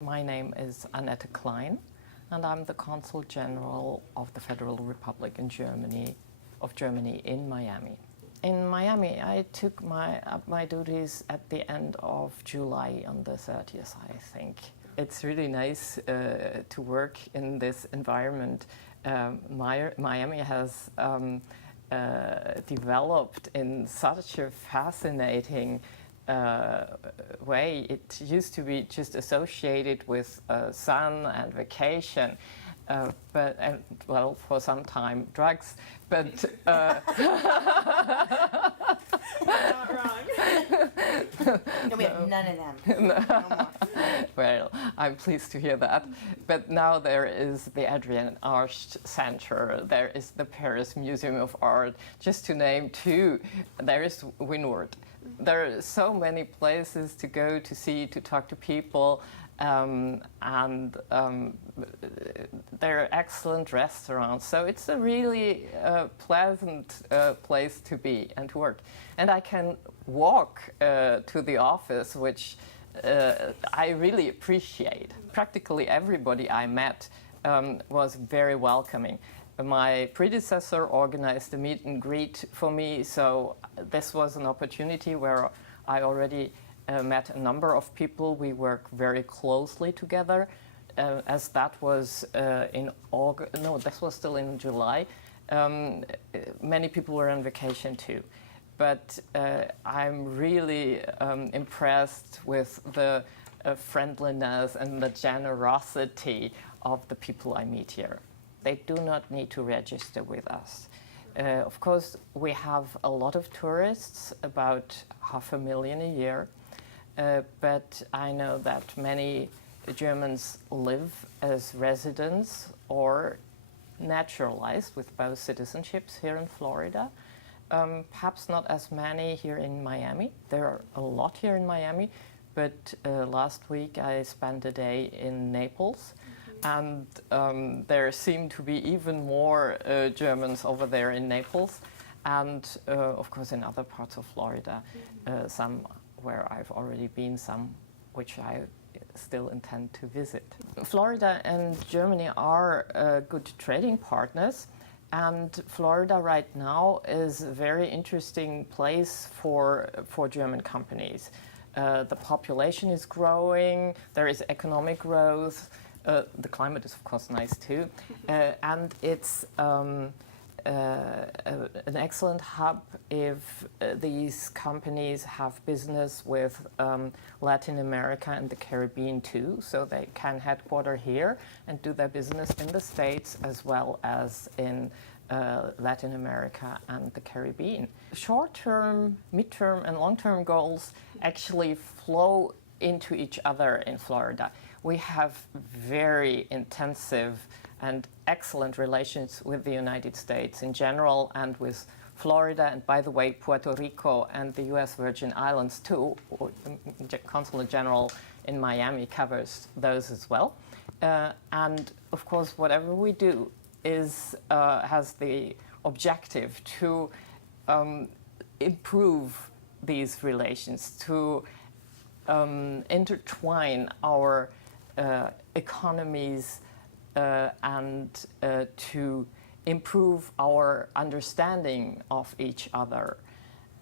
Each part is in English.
My name is Annette Klein, and I'm the Consul General of the Federal Republic in Germany in Miami. In Miami, I took my duties at the end of July on the 30th, I think. It's really nice to work in this environment. Miami has developed in such a fascinating way. It used to be just associated with sun and vacation, but well, for some time drugs. But Not wrong. No, we have none of them. No more. Well, I'm pleased to hear that. But now there is the Adrian Arsht Center, there is the Paris Museum of Art, just to name two. There is Windward. There are so many places to go, to see, to talk to people, and there are excellent restaurants. So it's a really pleasant place to be and to work. And I can walk to the office, which I really appreciate. Practically everybody I met was very welcoming. My predecessor organized a meet and greet for me, so this was an opportunity where I already met a number of people. We work very closely together, as that was in August. No, this was still in July. Many people were on vacation too. But I'm really impressed with the friendliness and the generosity of the people I meet here. They do not need to register with us. Of course, we have a lot of tourists, about 500,000 a year, but I know that many Germans live as residents or naturalized with both citizenships here in Florida. Perhaps not as many here in Miami. There are a lot here in Miami, but last week I spent a day in Naples, and there seem to be even more Germans over there in Naples, and of course in other parts of Florida, some where I've already been, some which I still intend to visit. Florida and Germany are good trading partners, and Florida right now is a very interesting place for German companies. The population is growing, there is economic growth, the climate is of course nice too, and it's an excellent hub if these companies have business with Latin America and the Caribbean too, so they can headquarter here and do their business in the States as well as in Latin America and the Caribbean. Short-term, mid-term and long-term goals actually flow into each other in Florida. We have very intensive and excellent relations with the United States in general and with Florida, and by the way, Puerto Rico and the U.S. Virgin Islands too. Consulate General in Miami covers those as well. And of course, whatever we do has the objective to improve these relations, to intertwine our economies and to improve our understanding of each other.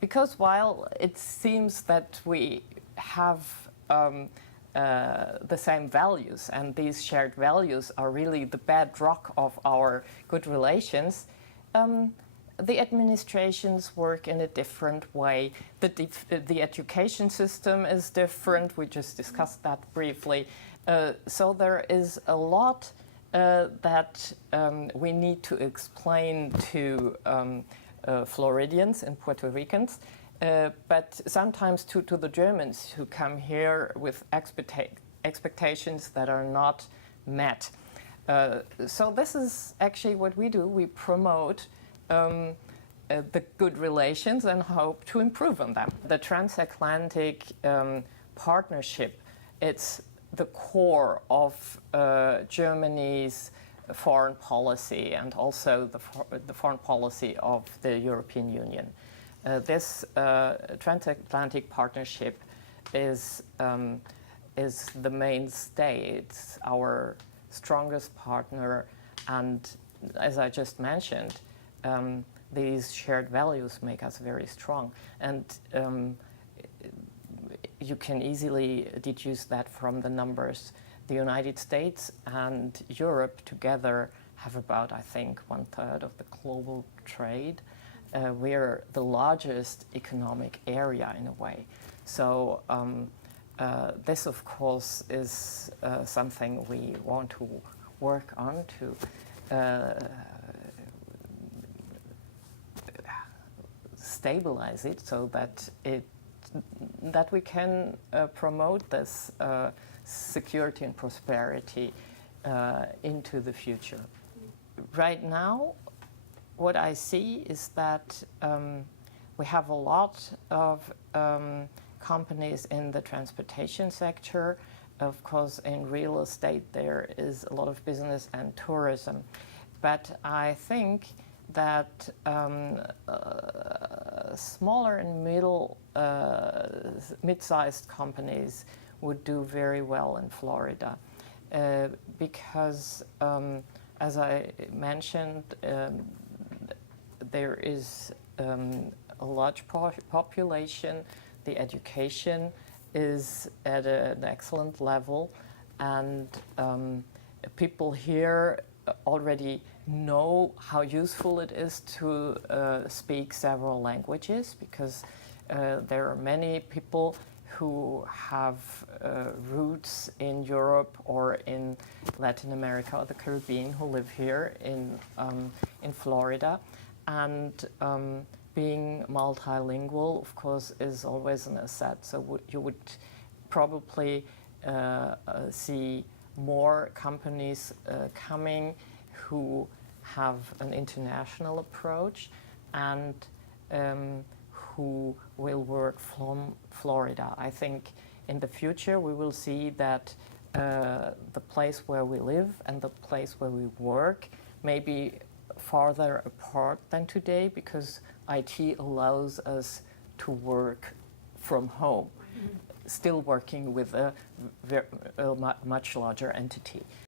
Because while it seems that we have the same values, and these shared values are really the bedrock of our good relations, the administrations work in a different way. The education system is different. We just discussed that briefly. So there is a lot that we need to explain to Floridians and Puerto Ricans, but sometimes to the Germans who come here with expectations that are not met. So this is actually what we do. We promote the good relations and hope to improve on them. The transatlantic partnership, it's the core of Germany's foreign policy and also the foreign policy of the European Union. This transatlantic partnership is is the mainstay. It's our strongest partner, and as I just mentioned, these shared values make us very strong. And you can easily deduce that from the numbers. The United States and Europe together have about, I think, 1/3 of the global trade. We're the largest economic area in a way. So this, of course, is something we want to work on to stabilize it, so that we can promote this security and prosperity into the future. Right now, what I see is that we have a lot of companies in the transportation sector. Of course, in real estate, there is a lot of business and tourism. But I think that smaller and mid-sized companies would do very well in Florida because, as I mentioned, there is a large population. The education is at an excellent level, and people here already know how useful it is to speak several languages, because there are many people who have roots in Europe or in Latin America or the Caribbean who live here in Florida. And being multilingual, of course, is always an asset. So you would probably see more companies coming who have an international approach and who will work from Florida. I think in the future we will see that the place where we live and the place where we work may be farther apart than today, because IT allows us to work from home, still working with a much larger entity.